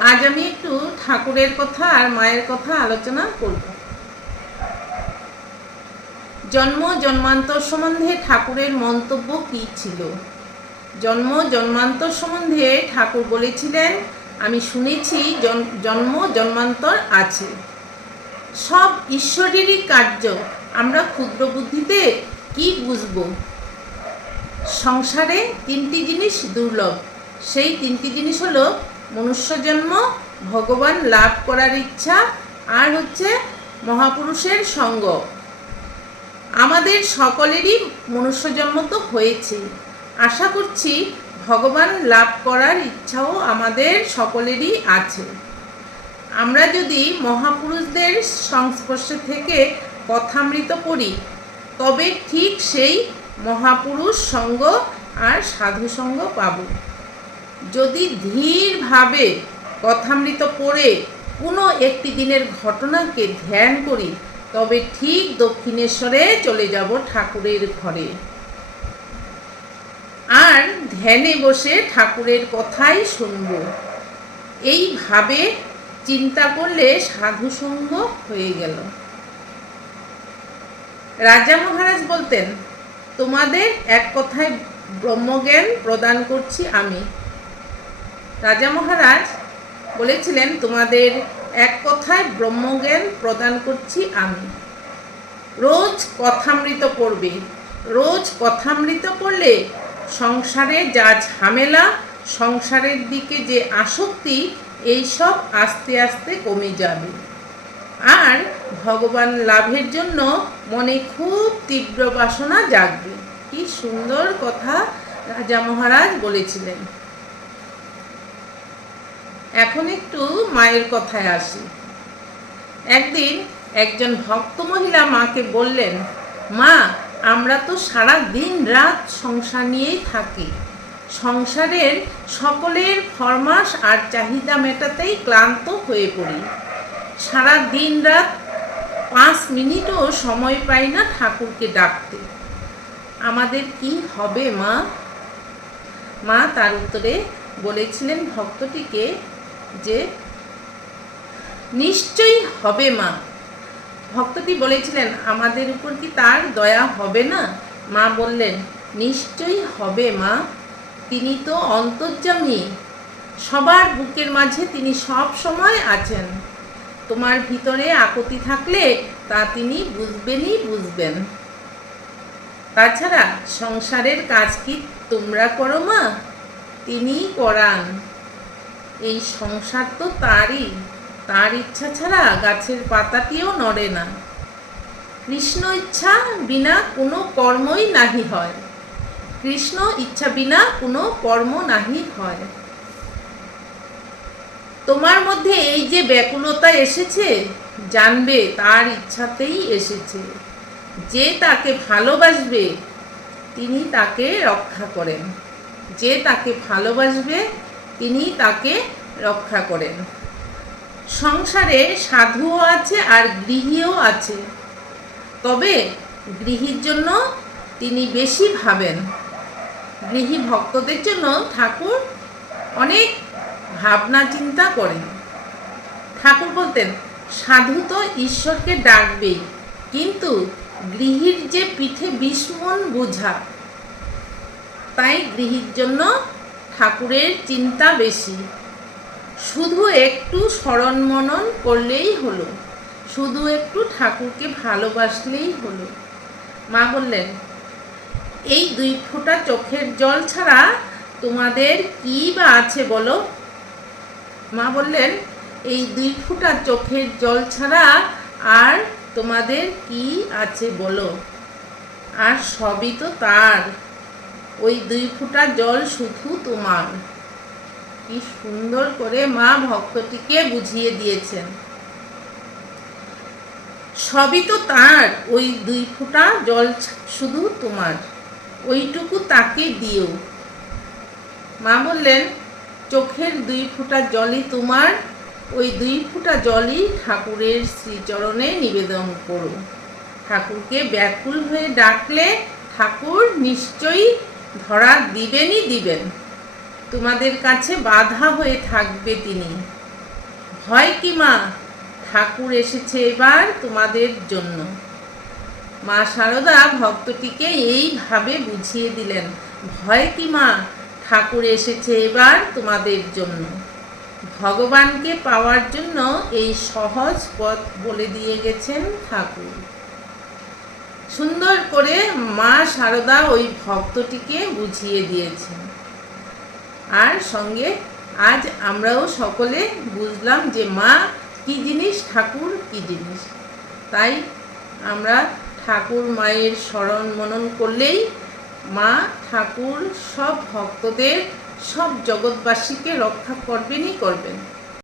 আজ আমি একটু ঠাকুরের কথা আর মায়ের কথা আলোচনা করব। জন্ম জন্মান্তর সম্বন্ধে ঠাকুরের মন্তব্য কি ছিল? জন্ম জন্মান্তর সম্বন্ধে ঠাকুর বলেছিলেন, আমি শুনেছি জন- জন্ম জন্মান্তর আছে। সব ঈশ্বরেরই কার্য। আমরা ক্ষুদ্র বুদ্ধিতে কি বুঝব? সংসারে তিনটি জিনিস দুর্লভ। সেই তিনটি জিনিস হলো মনুষ্য ভগবান লাভ করার ইচ্ছা, আর হচ্ছে মহাপুরুষের সঙ্গ। আমাদের সকলেরই মনুষ্য তো হয়েছে। আশা করছি ভগবান লাভ করার ইচ্ছাও আমাদের সকলেরই আছে। আমরা যদি মহাপুরুষদের সংস্পর্শে থেকে কথামৃত পড়ি তবে ঠিক সেই মহাপুরুষ সঙ্গ আর সাধু সঙ্গ পাব। যদি ধীরভাবে কথামৃত পড়ে কোনো একটি দিনের ঘটনাকে ধ্যান করি, তবে ঠিক দক্ষিণেশ্বরে চলে যাব ঠাকুরের ঘরে। আর ধ্যানে বসে ঠাকুরের কথাই শুনব। এইভাবে চিন্তা করলে সাধুসঙ্গ হয়ে গেল। রাজা মহারাজ বলতেন, তোমাদের এক কথায় ব্রহ্মজ্ঞান প্রদান করছি আমি। রাজা মহারাজ বলেছিলেন, তোমাদের এক কথায় ব্রহ্মজ্ঞান প্রদান করছি আমি। রোজ কথামৃত পড়বে। রোজ কথামৃত পড়লে সংসারে যা ঝামেলা, সংসারের দিকে যে আসক্তি এইসব আস্তে আস্তে কমে যাবে। আর ভগবান লাভের জন্য মনে খুব তীব্র বাসনা জাগবে। কি সুন্দর কথা রাজা মহারাজ বলেছিলেন। এখন একটু মায়ের কথায় আসি। একদিন একজন ভক্ত মহিলা মাকে বললেন, মা, আমরা তো সারা দিন রাত সংসার নিয়েই থাকি। সংসারের সকলের ফরমাস আর চাহিদা মেটাতেই ক্লান্ত হয়ে পড়ি। সারা দিন রাত পাঁচ মিনিটও সময় পাই না ঠাকুরকে ডাকতে। আমাদের কি হবে, মা? মা তার উত্তরে বলেছিলেন ভক্তটিকে যে নিশ্চয়ই হবে মা। ভক্তটি বলেছিলেন, আমাদের উপর কি তার দয়া হবে না? মা বললেন, নিশ্চয়ই হবে মা। তিনি তো অন্তর্যামী। সবার বুকের মাঝে তিনি সব সময় আছেন। তোমার ভিতরে আকতি থাকলে তা তিনি বুঝবেনই বুঝবেন। তাছাড়া সংসারের কাজ কি তোমরা করো মা? তিনিই করান। এই সংসার তো তারই। তার ইচ্ছা ছাড়া গাছের পাতাটিও নড়ে না। কৃষ্ণ ইচ্ছা বিনা কোনো কর্মই নাহি হয়। কৃষ্ণ ইচ্ছা বিনা কোনো কর্ম নাহি হয়। তোমার মধ্যে এই যে ব্যাকুলতা এসেছে, জানবে তার ইচ্ছাতেই এসেছে। যে তাকে ভালোবাসবে, তিনি তাকে রক্ষা করেন। যে তাকে ভালোবাসবে তিনি তাকে রক্ষা করেন। সংসারে সাধুও আছে আর গৃহীও আছে। তবে গৃহীর জন্য তিনি বেশি ভাবেন। গৃহী ভক্তদের জন্য ঠাকুর অনেক ভাবনা চিন্তা করেন। ঠাকুর বলতেন, সাধু তো ঈশ্বরকে ডাকবেই, কিন্তু গৃহীর যে পিঠে বিস্মন বোঝা, তাই গৃহীর জন্য ঠাকুরের চিন্তা বেশি। শুধু একটু স্মরণ মনন করলেই হলো। শুধু একটু ঠাকুরকে ভালোবাসলেই হলো। মা বললেন, এই দুই ফোঁটা চোখের জল ছাড়া তোমাদের কী বা আছে বলো? মা বললেন, এই দুই ফোঁটা চোখের জল ছাড়া আর তোমাদের কি আছে বলো? আর সবই তো তার। ওই দুই ফোঁটা জল শুধু তোমার। কি সুন্দর করে মা ভক্তটিকে বুঝিয়ে দিয়েছেন। সবই তো তার, ওই দুই ফোঁটা জল শুধু তোমার। ওইটুকু তাকে দিও। মা বললেন, চোখের দুই ফোঁটা জলই তোমার, ওই দুই ফোঁটা জলই ঠাকুরের শ্রীচরণে নিবেদন করো। ঠাকুরকে ব্যাকুল হয়ে ডাকলে ঠাকুর নিশ্চয়ই ধরা দিবেনই দিবেন। তোমাদের কাছে বাধা হয়ে থাকবে তিনি। ভয় কি মা? ঠাকুর এসেছে এবার তোমাদের জন্য। মা শারদা ভক্তটিকে এইভাবে বুঝিয়ে দিলেন। ভয় কি মা? ঠাকুর এসেছে এবার তোমাদের জন্য। ভগবানকে পাওয়ার জন্য এই সহজ পথ বলে দিয়ে গেছেন ঠাকুর। সুন্দর করে মা সারদা ওই ভক্তটিকে বুঝিয়ে দিয়েছেন। আর সঙ্গে আজ আমরাও সকলে বুঝলাম যে মা কি জিনিস, ঠাকুর কি জিনিস। তাই আমরা ঠাকুর মায়ের স্মরণ মনন করলেই মা ঠাকুর সব ভক্তদের, সব জগৎবাসীকে রক্ষা করবেনই করবেন।